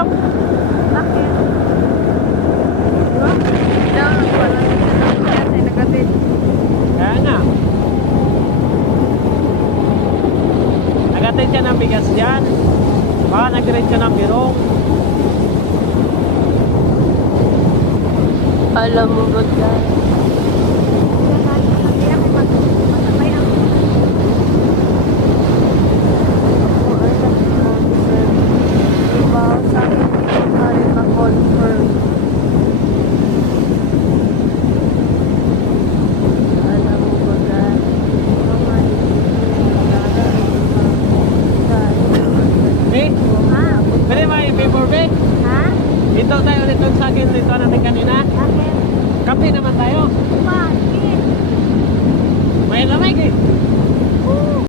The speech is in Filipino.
alam. Bakit? Diba? Wala kasi nagatid. Kaya nga. Nagatid siya ng bigas dyan. Baka nag-rate siya ng birong. Alam mo ba dyan? Pwede ba yung paper bag? Ha? Dito tayo ulit sa akin dito natin kanina. Bakit? Kape naman tayo. Bakit? May lamig eh.